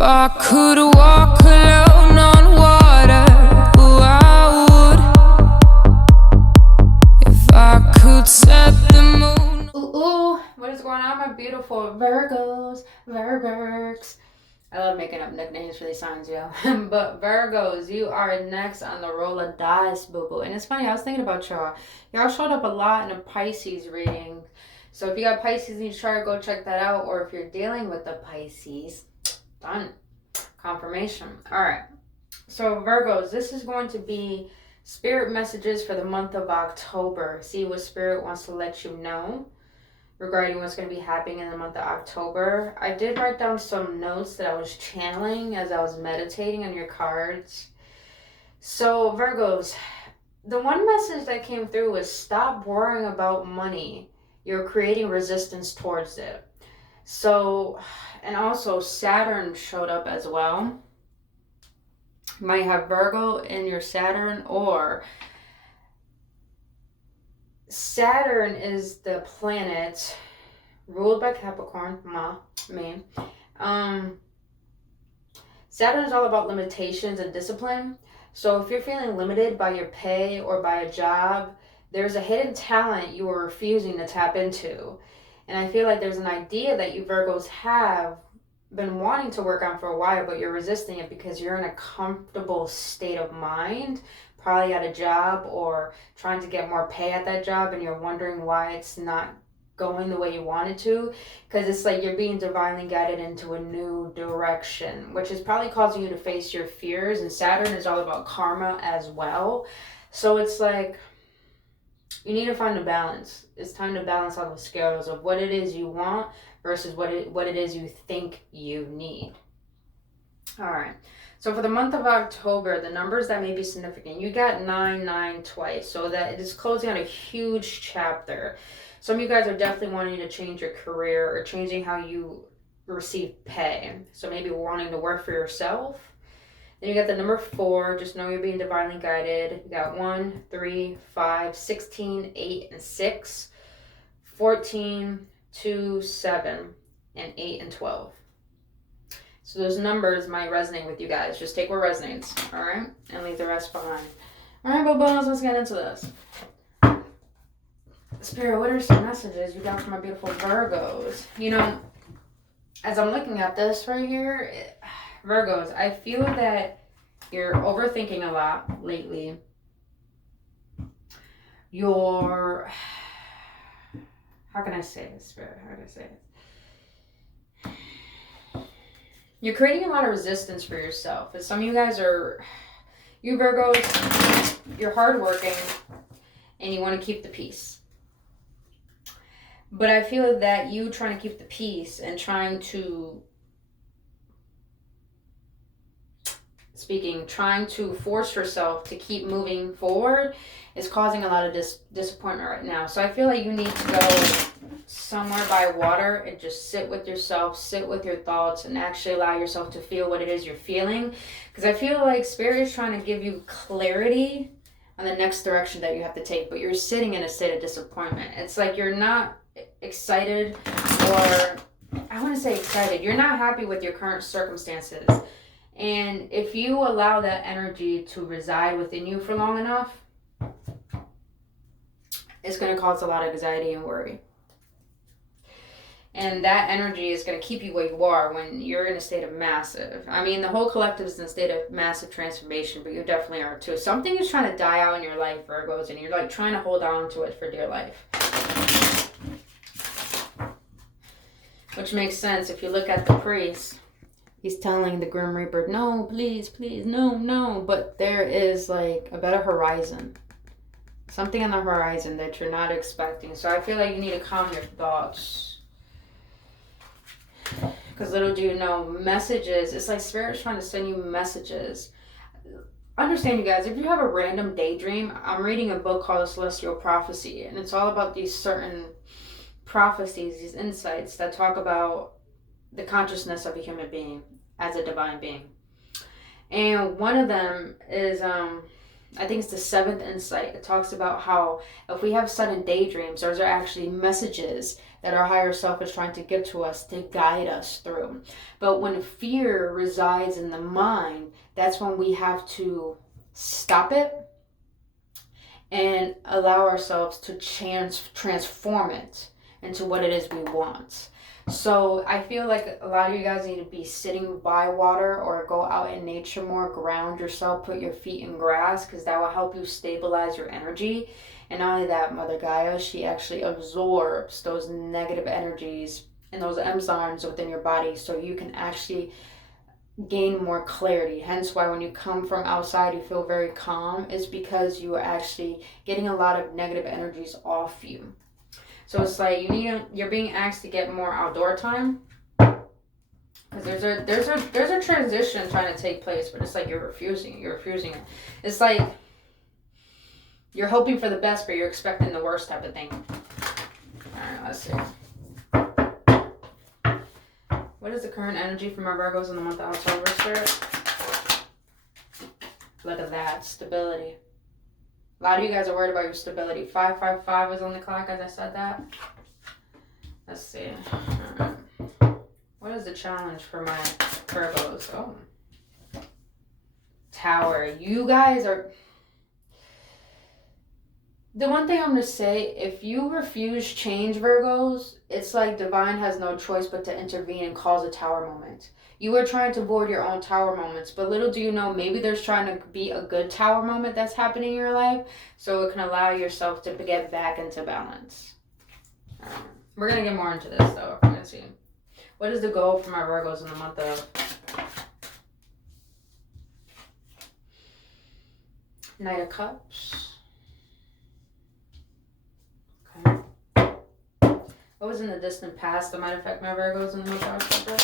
If I could walk alone on water, ooh, I would. If I could set the moon. Ooh, what is going on, my beautiful Virgos, Virgos? I love making up nicknames for these signs, yo. But Virgos, you are next on the roll of dice, boo-boo. And it's funny, I was thinking about y'all. Y'all showed up a lot in a Pisces reading. So if you got Pisces in your chart, go check that out. Or if you're dealing with the Pisces, done. Confirmation. All right. So Virgos, this is going to be spirit messages for the month of October. See what spirit wants to let you know regarding what's going to be happening in the month of October. I did write down some notes that I was channeling as I was meditating on your cards. So Virgos, the one message that came through was stop worrying about money. You're creating resistance towards it. So, and also Saturn showed up as well. You might have Virgo in your Saturn, or Saturn is the planet ruled by Capricorn, me. Saturn is all about limitations and discipline. So if you're feeling limited by your pay or by a job, there's a hidden talent you are refusing to tap into. And I feel like there's an idea that you Virgos have been wanting to work on for a while, but you're resisting it because you're in a comfortable state of mind, probably at a job or trying to get more pay at that job, and you're wondering why it's not going the way you wanted to, because it's like you're being divinely guided into a new direction, which is probably causing you to face your fears. And Saturn is all about karma as well. So it's like you need to find a balance. It's time to balance on the scales of what it is you want versus what it is you think you need. All right. So for the month of October, the numbers that may be significant, you got 9 twice. So that it is closing out a huge chapter. Some of you guys are definitely wanting to change your career or changing how you receive pay. So maybe wanting to work for yourself. Then you got the number 4. Just know you're being divinely guided. You got 1, 3, 5, 16, 8, and 6, 14, 2, 7, and 8 and 12. So those numbers might resonate with you guys. Just take what resonates, all right? And leave the rest behind. All right, boo-boos, let's get into this. Spirit, what are some messages you got from my beautiful Virgos? You know, as I'm looking at this right here, Virgos, I feel that you're overthinking a lot lately. You're, how can I say this, Spirit? How can I say it? You're creating a lot of resistance for yourself. And some of you guys are, you Virgos, you're hardworking and you want to keep the peace. But I feel that you trying to keep the peace and trying to force yourself to keep moving forward is causing a lot of disappointment right now. So I feel like you need to go somewhere by water and just sit with yourself, sit with your thoughts, and actually allow yourself to feel what it is you're feeling. Because I feel like Spirit is trying to give you clarity on the next direction that you have to take, but you're sitting in a state of disappointment. It's like you're not excited, or I want to say excited. You're not happy with your current circumstances. And if you allow that energy to reside within you for long enough, it's going to cause a lot of anxiety and worry. And that energy is going to keep you where you are when you're in a state of massive. I mean, the whole collective is in a state of massive transformation, but you definitely are too. Something is trying to die out in your life, Virgos, and you're like trying to hold on to it for dear life. Which makes sense if you look at the priest. He's telling the Grim Reaper, no, please, please, no, no. But there is like a better horizon. Something on the horizon that you're not expecting. So I feel like you need to calm your thoughts. Because little do you know, messages, it's like Spirit's trying to send you messages. Understand, you guys, if you have a random daydream, I'm reading a book called Celestial Prophecy. And it's all about these certain prophecies, these insights that talk about the consciousness of a human being as a divine being. And one of them is I think it's the 7th insight. It talks about how if we have sudden daydreams, those are actually messages that our higher self is trying to give to us to guide us through. But when fear resides in the mind, that's when we have to stop it and allow ourselves to transform it into what it is we want. So I feel like a lot of you guys need to be sitting by water or go out in nature more, ground yourself, put your feet in grass, because that will help you stabilize your energy. And not only that, Mother Gaia, she actually absorbs those negative energies and those enzymes within your body so you can actually gain more clarity. Hence why when you come from outside you feel very calm, is because you are actually getting a lot of negative energies off you. So it's like you're being asked to get more outdoor time, because there's a transition trying to take place, but it's like you're refusing it. It's like you're hoping for the best, but you're expecting the worst type of thing. All right, let's see. What is the current energy for my Virgos in the month of October, Spirit? Look at that, stability. A lot of you guys are worried about your stability. 555 is on the clock as I said that. Let's see. All right. What is the challenge for my Virgos? Oh. Tower. You guys are... The one thing I'm going to say, if you refuse change, Virgos, it's like divine has no choice but to intervene and cause a tower moment. You are trying to board your own tower moments, but little do you know, maybe there's trying to be a good tower moment that's happening in your life, so it can allow yourself to get back into balance. We're going to get more into this, though. We're going to see. What is the goal for my Virgos in the month of Knight of Cups? What was in the distant past that might affect my Virgos in the month of October?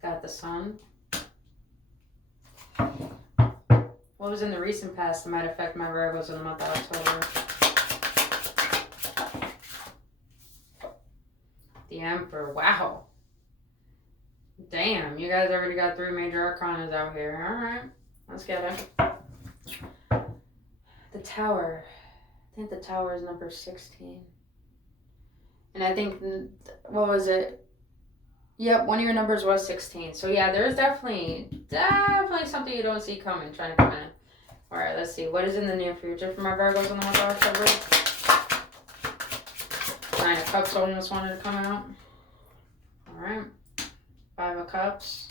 Got the Sun. What was in the recent past that might affect my Virgos in the month of October? The Emperor. Wow. Damn, you guys already got 3 major arcanas out here. Alright, let's get it. The Tower. I think the Tower is number 16. And I think, what was it? Yep, one of your numbers was 16. So yeah, there's definitely something you don't see coming, trying to come in. Alright, let's see. What is in the near future for my Virgos in the month of October? 9 of Cups almost wanted to come out. Alright. 5 of Cups.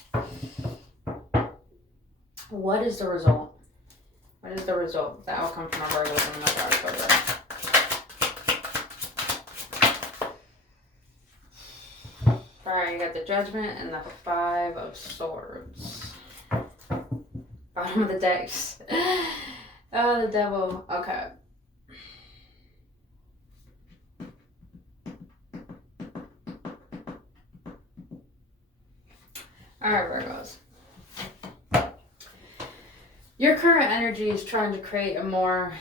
What is the result? What is the result? The outcome for my Virgos in the month of October. Alright, you got the Judgment and the 5 of Swords. Bottom of the decks. Oh, the Devil. Okay. Alright, Virgos. Your current energy is trying to create a more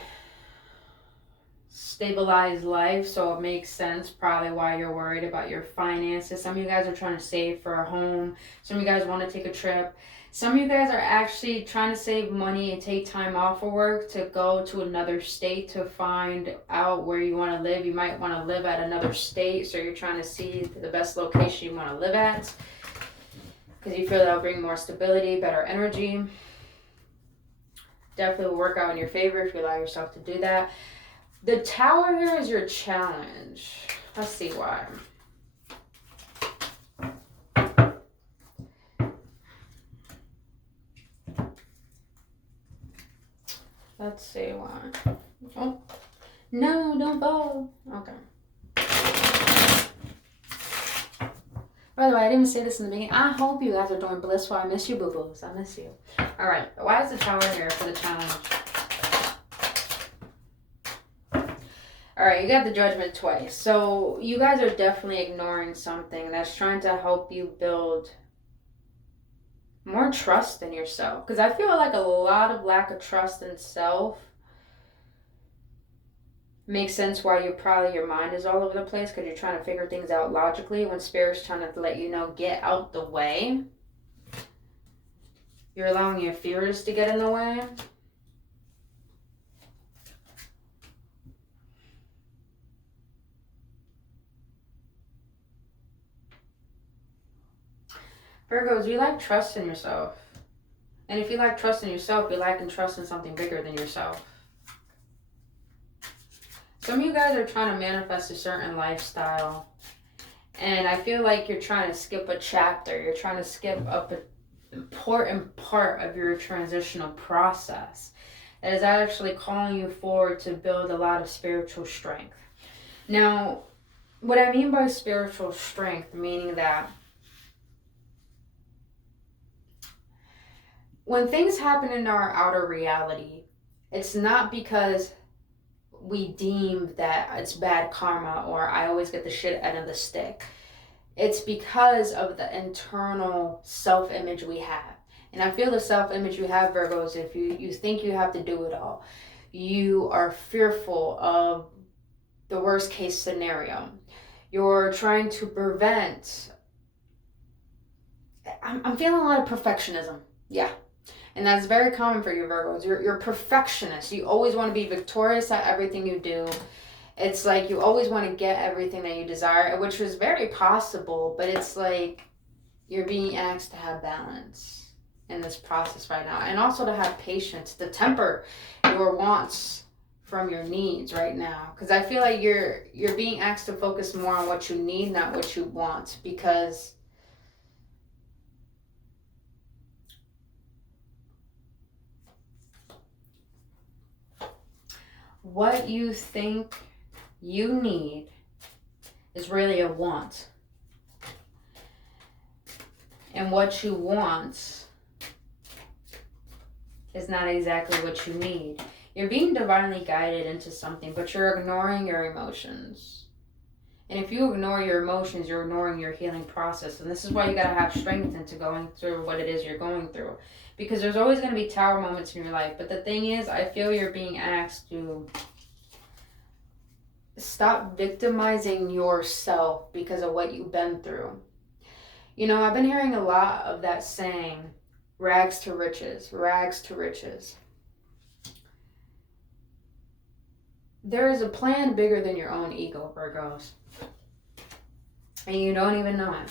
stabilized life, so it makes sense probably why you're worried about your finances. Some of you guys are trying to save for a home. Some of you guys want to take a trip. Some of you guys are actually trying to save money and take time off of work to go to another state to find out where you want to live. You might want to live at another state, so you're trying to see the best location you want to live at, because you feel that'll bring more stability, better energy. Definitely will work out in your favor if you allow yourself to do that. The Tower here is your challenge. Let's see why. Let's see why. Oh, no, don't fall. Okay. By the way, I didn't even say this in the beginning. I hope you guys are doing blissful. I miss you, boo-boos. I miss you. All right. Why is the Tower here for the challenge? All right. You got the Judgment twice. So you guys are definitely ignoring something that's trying to help you build more trust in yourself. Because I feel like a lot of lack of trust in self makes sense why your mind is all over the place, because you're trying to figure things out logically when Spirit's trying to let you know, get out the way. You're allowing your fears to get in the way. Virgos, you lack trust in yourself. And if you lack trust in yourself, you lack trust in something bigger than yourself. Some of you guys are trying to manifest a certain lifestyle. And I feel like you're trying to skip a chapter. You're trying to skip up an important part of your transitional process. That is actually calling you forward to build a lot of spiritual strength. Now, what I mean by spiritual strength, meaning that when things happen in our outer reality, it's not because we deem that it's bad karma or I always get the shit end of the stick. It's because of the internal self-image we have. And I feel the self-image you have, Virgos, if you think you have to do it all. You are fearful of the worst case scenario. You're trying to prevent... I'm feeling a lot of perfectionism. Yeah. And that's very common for you, Virgos. You're perfectionist. You always want to be victorious at everything you do. It's like you always want to get everything that you desire, which is very possible, but it's like you're being asked to have balance in this process right now. And also to have patience, to temper your wants from your needs right now. Because I feel like you're being asked to focus more on what you need, not what you want. Because what you think you need is really a want. And what you want is not exactly what you need. You're being divinely guided into something, but you're ignoring your emotions. And if you ignore your emotions, you're ignoring your healing process. And this is why you gotta have strength into going through what it is you're going through. Because there's always gonna be tower moments in your life. But the thing is, I feel you're being asked to stop victimizing yourself because of what you've been through. You know, I've been hearing a lot of that saying, rags to riches, rags to riches. There is a plan bigger than your own ego, Virgos. And you don't even know it.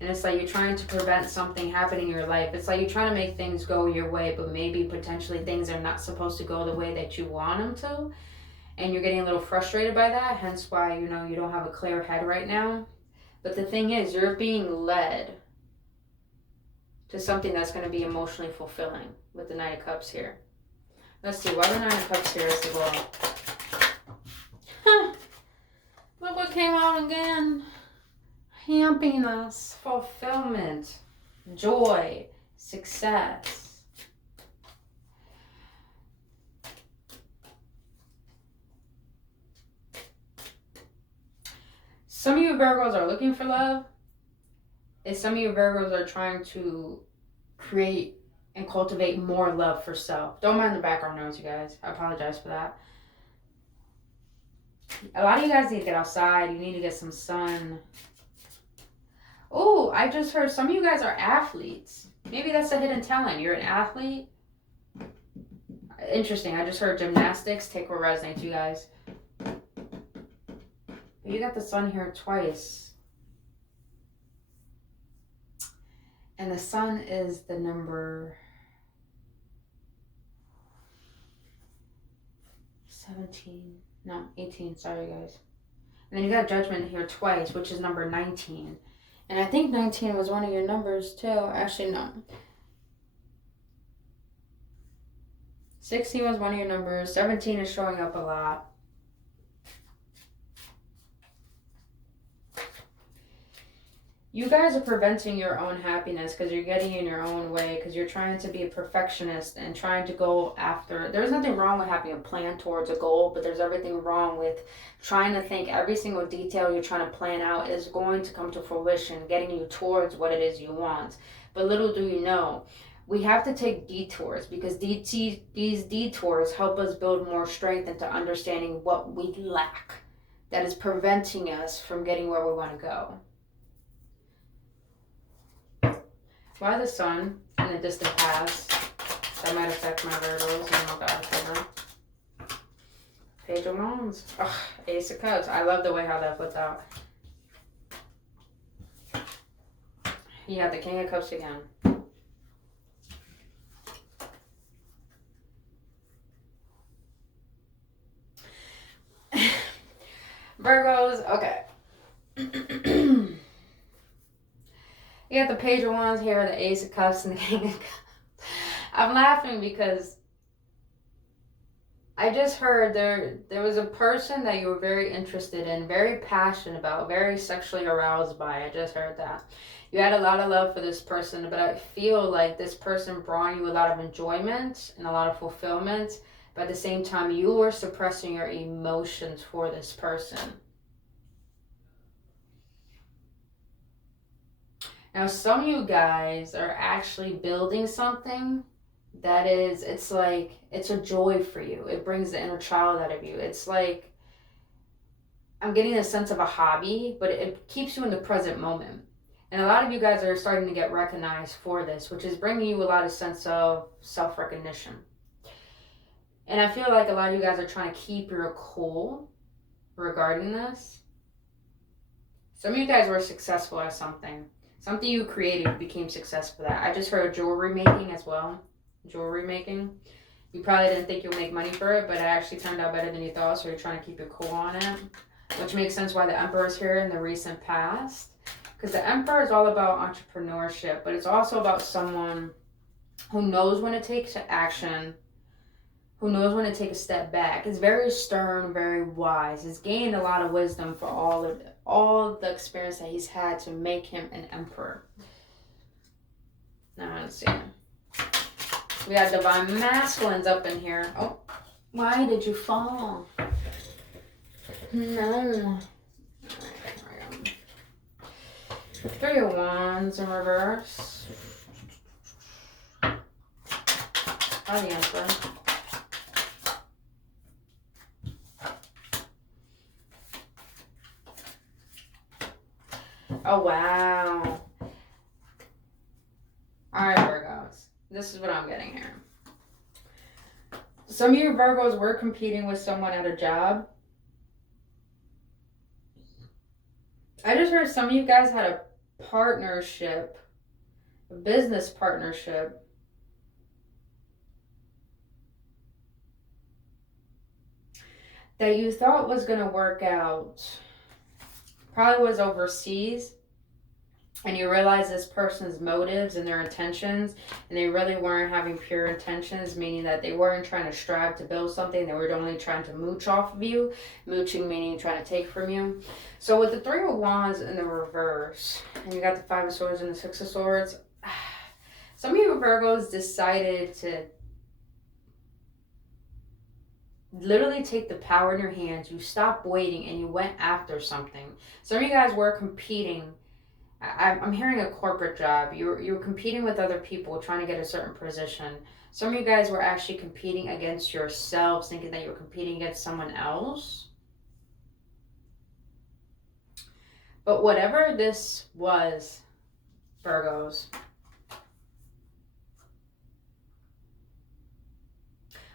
And it's like you're trying to prevent something happening in your life. It's like you're trying to make things go your way, but maybe potentially things are not supposed to go the way that you want them to. And you're getting a little frustrated by that, hence why, you know, you don't have a clear head right now. But the thing is, you're being led to something that's going to be emotionally fulfilling with the Knight of Cups here. Let's see, why the Nine of Cups here is the glow? Look what came out again. Happiness, fulfillment, joy, success. Some of you Virgos are looking for love. And some of you Virgos are trying to create and cultivate more love for self. Don't mind the background noise, you guys. I apologize for that. A lot of you guys need to get outside. You need to get some sun. Oh, I just heard some of you guys are athletes. Maybe that's a hidden talent. You're an athlete. Interesting. I just heard gymnastics. Take what resonates, you guys. You got the sun here twice. And the sun is the number 17. No, 18. Sorry, guys. And then you got judgment here twice, which is number 19. And I think 19 was one of your numbers too. Actually, no. 16 was one of your numbers. 17 is showing up a lot. You guys are preventing your own happiness because you're getting in your own way, because you're trying to be a perfectionist and trying to go after. There's nothing wrong with having a plan towards a goal, but there's everything wrong with trying to think every single detail you're trying to plan out is going to come to fruition, getting you towards what it is you want. But little do you know, we have to take detours, because these detours help us build more strength into understanding what we lack that is preventing us from getting where we want to go. Why the sun in the distant past? That might affect my Virgos. Oh my God. Page of Wands. Ugh, Ace of Cups. I love the way how that puts out. You have the King of Cups again. Virgos, okay. You got the Page of Wands here, the Ace of Cups, and the King of Cups. I'm laughing because I just heard there was a person that you were very interested in, very passionate about, very sexually aroused by. I just heard that. You had a lot of love for this person, but I feel like this person brought you a lot of enjoyment and a lot of fulfillment, but at the same time, you were suppressing your emotions for this person. Now, some of you guys are actually building something that is, it's like, it's a joy for you. It brings the inner child out of you. It's like, I'm getting a sense of a hobby, but it keeps you in the present moment. And a lot of you guys are starting to get recognized for this, which is bringing you a lot of sense of self-recognition. And I feel like a lot of you guys are trying to keep your cool regarding this. Some of you guys were successful at something. Something you created became successful at. I just heard jewelry making as well. Jewelry making. You probably didn't think you'll make money for it, but it actually turned out better than you thought, so you're trying to keep it cool on it. Which makes sense why the Emperor is here in the recent past. Because the Emperor is all about entrepreneurship, but it's also about someone who knows when to take action, who knows when to take a step back. It's very stern, very wise. He's gained a lot of wisdom for all the experience that he's had to make him an emperor. Now let's see. We got divine masculines up in here. Oh, why did you fall? No. Three of Wands in reverse. Oh, the Emperor. Oh, wow. Alright, Virgos. This is what I'm getting here. Some of you Virgos were competing with someone at a job. I just heard some of you guys had a partnership, a business partnership. That you thought was going to work out. Probably was overseas. And you realize this person's motives and their intentions, and they really weren't having pure intentions, meaning that they weren't trying to strive to build something. They were only trying to mooch off of you. Mooching meaning trying to take from you. So with the Three of Wands in the reverse, and you got the Five of Swords and the Six of Swords, some of you Virgos decided to literally take the power in your hands. You stopped waiting and you went after something. Some of you guys were competing. I'm hearing a corporate job. You're competing with other people trying to get a certain position. Some of you guys were actually competing against yourselves, thinking that you were competing against someone else. But whatever this was, Virgos,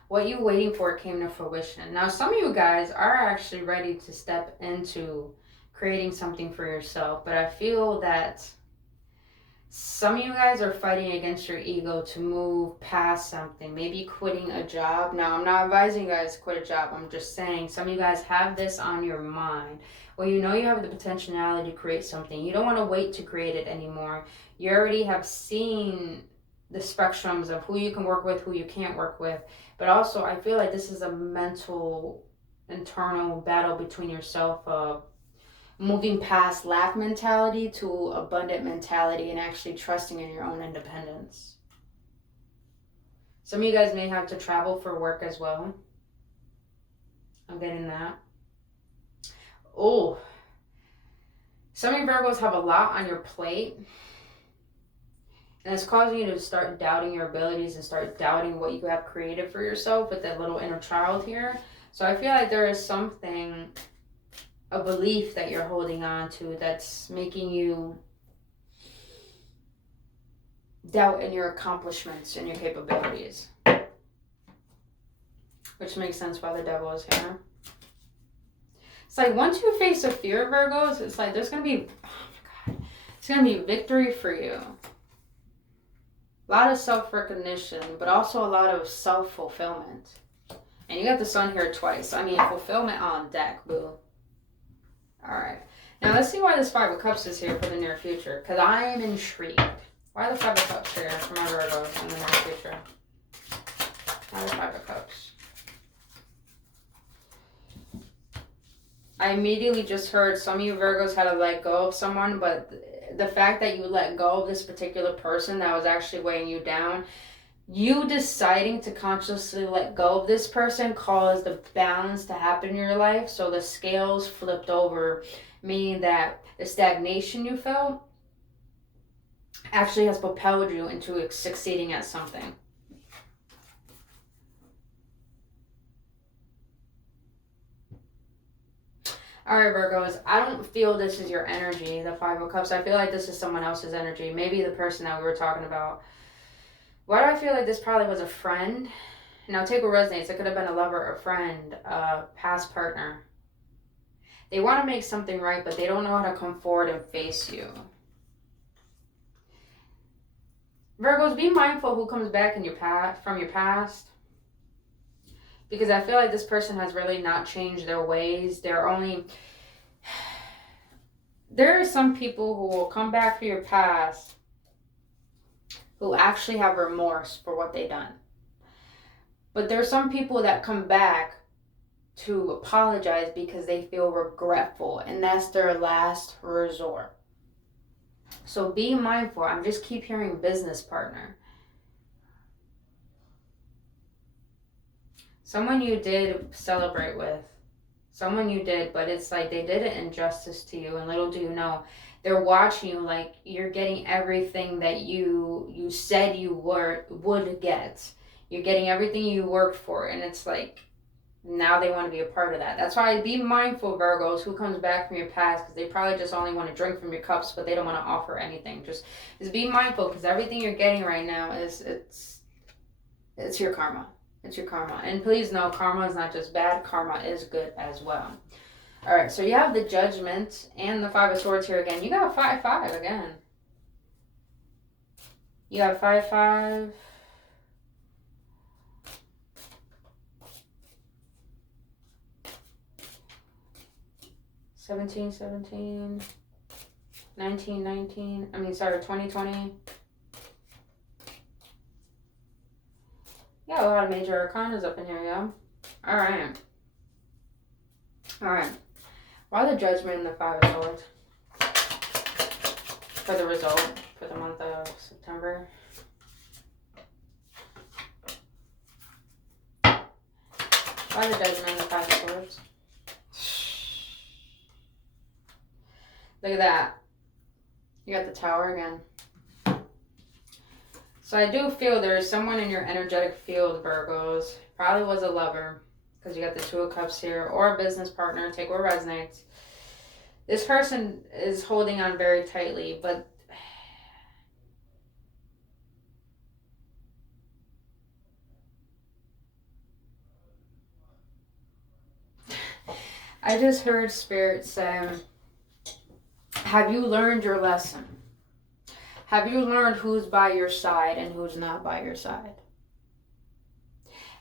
what you waiting for came to fruition. Now, some of you guys are actually ready to step into creating something for yourself, but I feel that some of you guys are fighting against your ego to move past something, maybe quitting a job. Now, I'm not advising you guys to quit a job. I'm just saying some of you guys have this on your mind. Well, you know you have the potentiality to create something. You don't want to wait to create it anymore. You already have seen the spectrums of who you can work with, who you can't work with. But also, I feel like this is a mental, internal battle between yourself of moving past lack mentality to abundant mentality and actually trusting in your own independence. Some of you guys may have to travel for work as well. I'm getting that. Oh, some of you Virgos have a lot on your plate. And it's causing you to start doubting your abilities and start doubting what you have created for yourself with that little inner child here. So I feel like there is something, a belief that you're holding on to that's making you doubt in your accomplishments and your capabilities. Which makes sense why the devil is here. It's like once you face a fear, Virgos, it's like there's going to be, oh my God, it's going to be victory for you. A lot of self-recognition, but also a lot of self-fulfillment. And you got the sun here twice. I mean, fulfillment on deck, boo. Alright. Now let's see why this Five of Cups is here for the near future. Because I am intrigued. Why the Five of Cups here for my Virgos in the near future? Why the Five of Cups? I immediately just heard some of you Virgos had to let go of someone, but the fact that you let go of this particular person that was actually weighing you down, you deciding to consciously let go of this person caused the balance to happen in your life. So the scales flipped over, meaning that the stagnation you felt actually has propelled you into succeeding at something. Alright, Virgos, I don't feel this is your energy, the Five of Cups. I feel like this is someone else's energy. Maybe the person that we were talking about. Why do I feel like this probably was a friend? Now, take what resonates. It could have been a lover, a friend, a past partner. They want to make something right, but they don't know how to come forward and face you. Virgos, be mindful who comes back in your past, from your past. Because I feel like this person has really not changed their ways. There are some people who will come back from your past who actually have remorse for what they've done. But there are some people that come back to apologize because they feel regretful, and that's their last resort. So be mindful. I'm just keep hearing business partner. Someone you did celebrate with. Someone you did, but it's like they did an injustice to you, and little do you know, they're watching you like you're getting everything that you said you would get. You're getting everything you worked for, and it's like now they want to be a part of that. That's why be mindful, Virgos, who comes back from your past, because they probably just only want to drink from your cups, but they don't want to offer anything. Just be mindful, because everything you're getting right now is it's your karma. It's your karma. And please know, karma is not just bad, karma is good as well. Alright, so you have the Judgment and the Five of Swords here again. You got 5-5 again. You got 5-5. $17, 19, 2020. Yeah, a lot of major arcanas up in here, yeah. Alright. Alright. Why the Judgment and the Five of Swords? For the result for the month of September. Why the Judgment and the Five of Swords? Look at that. You got the Tower again. So I do feel there is someone in your energetic field, Virgos. Probably was a lover, because you got the Two of Cups here, or a business partner. Take what resonates. This person is holding on very tightly, but I just heard Spirit say, have you learned your lesson? Have you learned who's by your side and who's not by your side?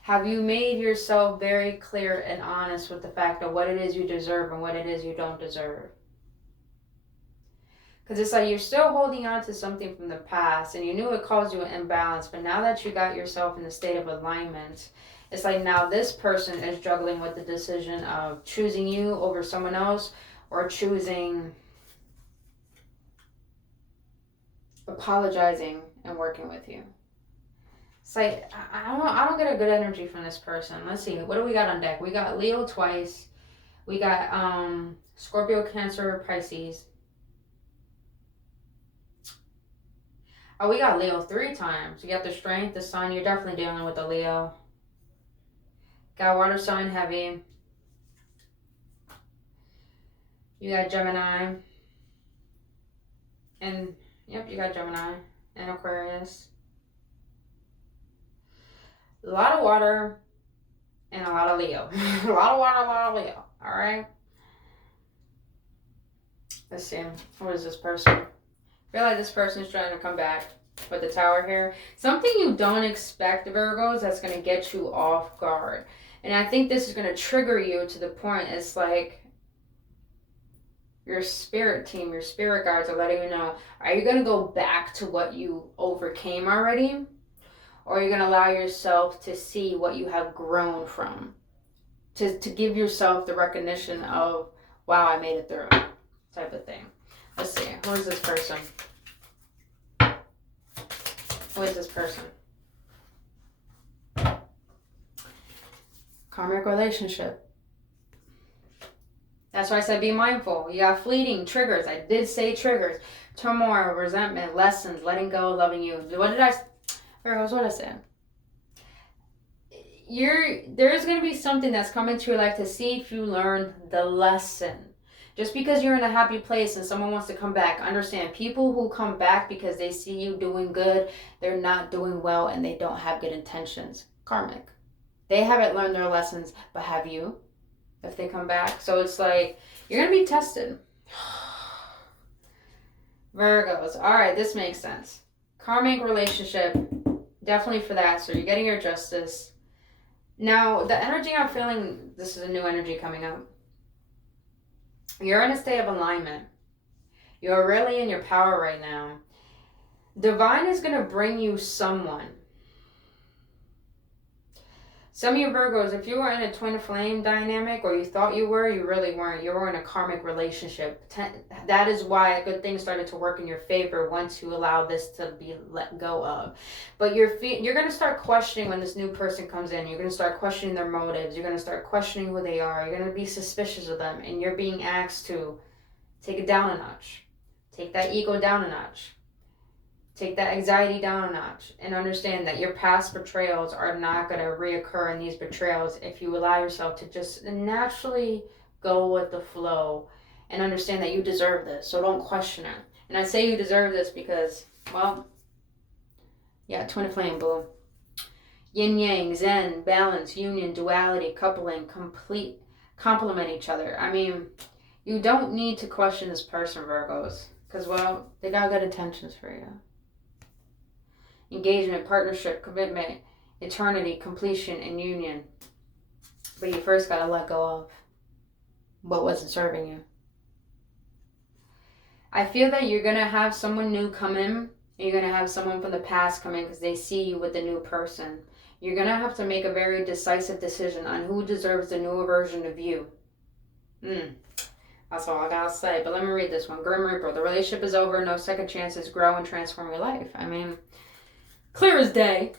Have you made yourself very clear and honest with the fact of what it is you deserve and what it is you don't deserve? Because it's like you're still holding on to something from the past, and you knew it caused you an imbalance, but now that you got yourself in the state of alignment, it's like now this person is juggling with the decision of choosing you over someone else, or choosing apologizing and working with you. It's like I don't get a good energy from this person. Let's see, what do we got on deck? We got Leo twice. We got Scorpio, Cancer, Pisces. Oh, we got Leo 3 times. You got the Strength, the Sun. You're definitely dealing with the Leo. Got Water Sign heavy. You got Gemini. And, yep, you got Gemini. and Aquarius. A lot of water and a lot of Leo. A lot of water, a lot of Leo. All right. Let's see. What is this person? I feel like this person's trying to come back with the Tower here. Something you don't expect, Virgos, that's going to get you off guard. And I think this is going to trigger you to the point it's like your spirit team, your spirit guides are letting you know, are you going to go back to what you overcame already? Or are you going to allow yourself to see what you have grown from? To give yourself the recognition of, wow, I made it through, type of thing. Let's see. Who is this person? Who is this person? Karmic relationship. That's why I said be mindful. You got fleeting triggers. I did say triggers. Turmoil, resentment, lessons, letting go, loving you. What did I... Virgos, what did I say? There's going to be something that's coming to your life to see if you learn the lesson. Just because you're in a happy place and someone wants to come back, understand people who come back because they see you doing good, they're not doing well and they don't have good intentions. Karmic. They haven't learned their lessons, but have you? If they come back. So it's like, you're going to be tested. Virgos. All right, this makes sense. Karmic relationship, definitely for that. So you're getting your justice. Now, the energy I'm feeling, this is a new energy coming up. You're in a state of alignment. You're really in your power right now. Divine is going to bring you someone. Some of you Virgos, if you were in a twin flame dynamic or you thought you were, you really weren't. You were in a karmic relationship. That is why a good thing started to work in your favor once you allow this to be let go of. But you're going to start questioning when this new person comes in. You're going to start questioning their motives. You're going to start questioning who they are. You're going to be suspicious of them. And you're being asked to take it down a notch. Take that ego down a notch. Take that anxiety down a notch and understand that your past betrayals are not going to reoccur in these betrayals if you allow yourself to just naturally go with the flow and understand that you deserve this. So don't question it. And I say you deserve this because, well, yeah, twin flame, boo. Yin yang, zen, balance, union, duality, coupling, complete, complement each other. I mean, you don't need to question this person, Virgos, because, well, they got good intentions for you. Engagement, partnership, commitment, eternity, completion, and union. But you first got to let go of what wasn't serving you. I feel that you're going to have someone new come in. And you're going to have someone from the past come in because they see you with the new person. You're going to have to make a very decisive decision on who deserves the newer version of you. That's all I got to say. But let me read this one. Grim Reaper. The relationship is over. No second chances. Grow and transform your life. I mean... Clear as day.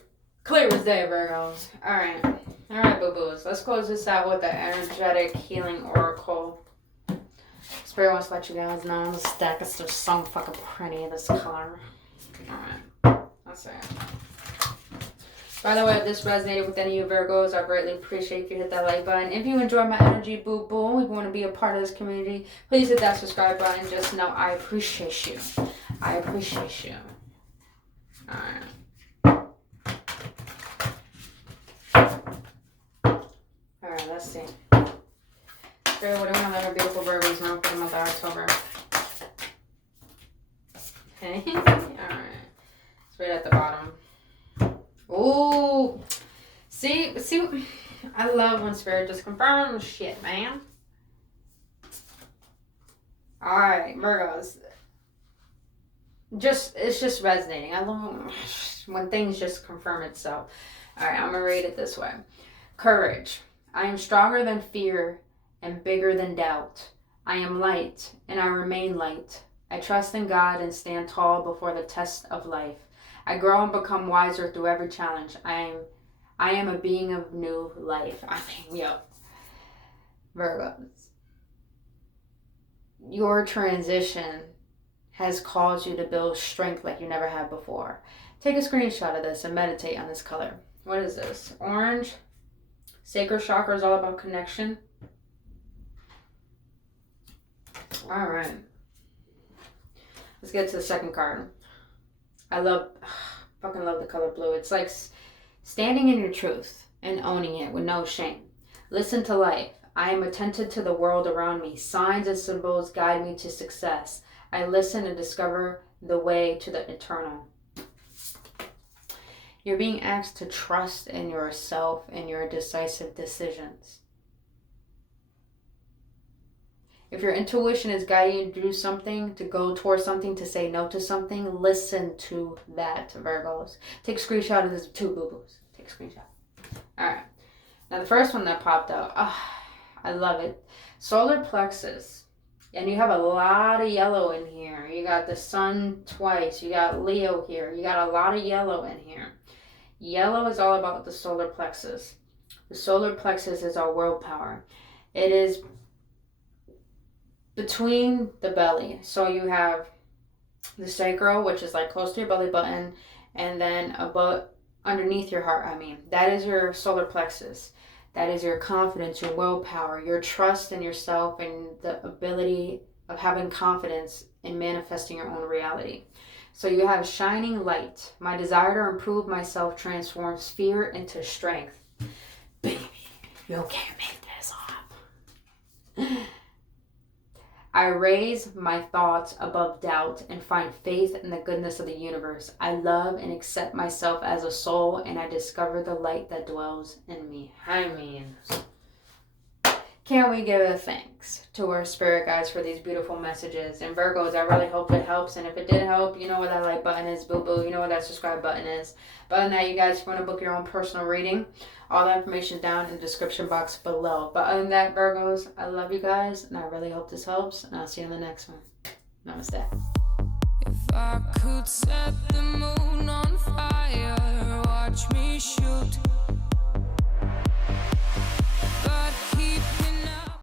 Clear as day, Virgos. Alright. Alright, boo-boos. Let's close this out with the energetic healing oracle. Spirit wants to let you guys know this deck is just so fucking pretty, this color. Alright. Let's see. By the way, if this resonated with any of you Virgos, I greatly appreciate if you hit that like button. If you enjoy my energy, boo-boo, if you want to be a part of this community, please hit that subscribe button. Just know I appreciate you. I appreciate you. Alright. Alright, let's see. Spirit, what do we want to let our beautiful Virgos know for the month of October? Okay. Alright. Spirit at the bottom. Ooh. See, I love when Spirit just confirms shit, man. Alright, Virgos. It's just resonating. I love when things just confirm itself. Alright, I'm gonna read it this way. Courage. I am stronger than fear and bigger than doubt. I am light and I remain light. I trust in God and stand tall before the test of life. I grow and become wiser through every challenge. I am a being of new life. I mean, yo. Virgos. Your transition has caused you to build strength like you never had before. Take a screenshot of this and meditate on this color. What is this? Orange. Sacral chakra is all about connection. Alright. Let's get to the second card. fucking love the color blue. It's like standing in your truth and owning it with no shame. Listen to life. I am attentive to the world around me. Signs and symbols guide me to success. I listen and discover the way to the eternal. You're being asked to trust in yourself and your decisive decisions. If your intuition is guiding you to do something, to go towards something, to say no to something, listen to that, Virgos. Take a screenshot of this too, boo-boos. Take a screenshot. All right. Now the first one that popped out, I love it. Solar plexus. And you have a lot of yellow in here. You got the sun twice. You got Leo here. You got a lot of yellow in here. Yellow is all about the solar plexus. The solar plexus is our willpower. It is between the belly. So you have the sacral, which is like close to your belly button, and then above, underneath your heart, that is your solar plexus. That is your confidence, your willpower, your trust in yourself, and the ability of having confidence in manifesting your own reality. So you have shining light. My desire to improve myself transforms fear into strength. Baby, you can't make this up. I raise my thoughts above doubt and find faith in the goodness of the universe. I love and accept myself as a soul, and I discover the light that dwells in me. Can we give a thanks to our spirit guides for these beautiful messages? And Virgos, I really hope it helps. And if it did help, you know what that like button is, boo-boo. You know what that subscribe button is. But other than that, you guys, if you want to book your own personal reading, all that information down in the description box below. But other than that, Virgos, I love you guys. And I really hope this helps. And I'll see you in the next one. Namaste. If I could set the moon on fire, watch me shoot.